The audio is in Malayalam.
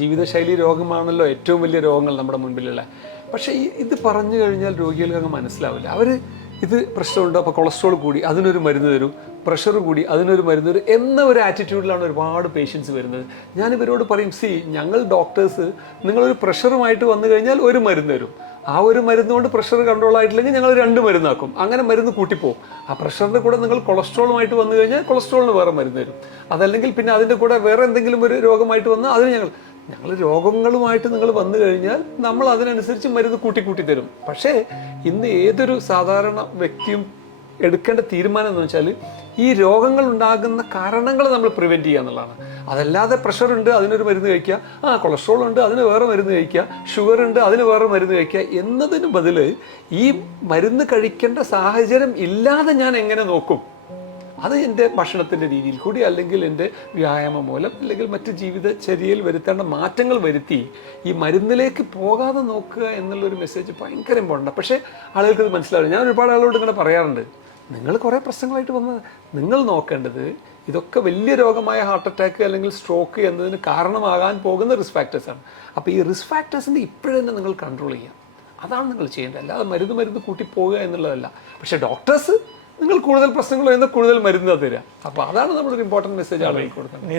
ജീവിതശൈലി രോഗമാണല്ലോ ഏറ്റവും വലിയ രോഗങ്ങൾ നമ്മുടെ മുൻപിലുള്ള. പക്ഷേ ഇത് പറഞ്ഞു കഴിഞ്ഞാൽ രോഗികൾക്ക് അങ്ങ് മനസ്സിലാവില്ല. അവർ ഇത് പ്രശ്നമുണ്ട്, അപ്പോൾ കൊളസ്ട്രോൾ കൂടി അതിനൊരു മരുന്ന് തരും, പ്രഷർ കൂടി അതിനൊരു മരുന്ന് തരും എന്ന ഒരു ആറ്റിറ്റ്യൂഡിലാണ് ഒരുപാട് പേഷ്യൻസ് വരുന്നത്. ഞാൻ ഇവരോട് പറയും, ഞങ്ങൾ ഡോക്ടേഴ്സ് നിങ്ങളൊരു പ്രഷറുമായിട്ട് വന്നു കഴിഞ്ഞാൽ ഒരു മരുന്ന് തരും, ആ ഒരു മരുന്ന് കൊണ്ട് പ്രഷർ കൺട്രോൾ ആയിട്ടില്ലെങ്കിൽ ഞങ്ങൾ 2 മരുന്നാക്കും, അങ്ങനെ മരുന്ന് കൂട്ടിപ്പോവും. ആ പ്രഷറിൻ്റെ കൂടെ നിങ്ങൾ കൊളസ്ട്രോളുമായിട്ട് വന്നു കഴിഞ്ഞാൽ കൊളസ്ട്രോളിന് വേറെ മരുന്ന് തരും, അതല്ലെങ്കിൽ പിന്നെ അതിൻ്റെ കൂടെ വേറെ എന്തെങ്കിലും ഒരു രോഗമായിട്ട് വന്നാൽ അതിന് ഞങ്ങൾ രോഗങ്ങളുമായിട്ട് നിങ്ങൾ വന്നു കഴിഞ്ഞാൽ നമ്മൾ അതിനനുസരിച്ച് മരുന്ന് കൂട്ടി തരും. പക്ഷേ ഇന്ന് ഏതൊരു സാധാരണ വ്യക്തിയും എടുക്കേണ്ട തീരുമാനം എന്ന് വെച്ചാൽ ഈ രോഗങ്ങൾ ഉണ്ടാകുന്ന കാരണങ്ങൾ നമ്മൾ പ്രിവെൻറ്റ് ചെയ്യുക എന്നുള്ളതാണ്. അതല്ലാതെ പ്രഷർ ഉണ്ട് അതിനൊരു മരുന്ന് കഴിക്കുക, കൊളസ്ട്രോൾ ഉണ്ട് അതിന് വേറെ മരുന്ന് കഴിക്കുക, ഷുഗർ ഉണ്ട് അതിന് വേറെ മരുന്ന് കഴിക്കുക എന്നതിന് ബദൽ ഈ മരുന്ന് കഴിക്കേണ്ട സാഹചര്യം ഇല്ലാതെ ഞാൻ എങ്ങനെ നോക്കും, അത് എൻ്റെ ഭക്ഷണത്തിൻ്റെ രീതിയിൽ കൂടി അല്ലെങ്കിൽ എൻ്റെ വ്യായാമം മൂലം അല്ലെങ്കിൽ മറ്റ് ജീവിതചര്യയിൽ വരുത്തേണ്ട മാറ്റങ്ങൾ വരുത്തി ഈ മരുന്നിലേക്ക് പോകാതെ നോക്കുക എന്നുള്ളൊരു മെസ്സേജ് ഭയങ്കര ഇമ്പോർട്ടൻ്റ്. പക്ഷേ ആളുകൾക്ക് ഇത് മനസ്സിലാവില്ല. ഞാൻ ഒരുപാട് ആളോട് ഇങ്ങനെ പറയാറുണ്ട്, നിങ്ങൾ കുറേ പ്രശ്നങ്ങളായിട്ട് വന്നത് നിങ്ങൾ നോക്കേണ്ടത് ഇതൊക്കെ വലിയ രോഗമായ ഹാർട്ട് അറ്റാക്ക് അല്ലെങ്കിൽ സ്ട്രോക്ക് എന്നതിന് കാരണമാകാൻ പോകുന്ന റിസ്ക് ഫാക്ടേഴ്സാണ്. അപ്പോൾ ഈ റിസ്ക് ഫാക്ടേഴ്സിൻ്റെ ഇപ്പോഴെന്നെ നിങ്ങൾ കൺട്രോൾ ചെയ്യുക, അതാണ് നിങ്ങൾ ചെയ്യേണ്ടത്. അല്ലാതെ മരുന്ന് കൂട്ടി പോകുക എന്നുള്ളതല്ല. പക്ഷേ ഡോക്ടേഴ്സ് നിങ്ങൾ കൂടുതൽ പ്രശ്നങ്ങൾ വരുന്ന കൂടുതൽ മരുന്ന് തരിക. അപ്പോൾ അതാണ് നമ്മളൊരു ഇമ്പോർട്ടൻറ്റ് മെസ്സേജ് ആളുകൾക്ക് കൊടുക്കുന്നത്.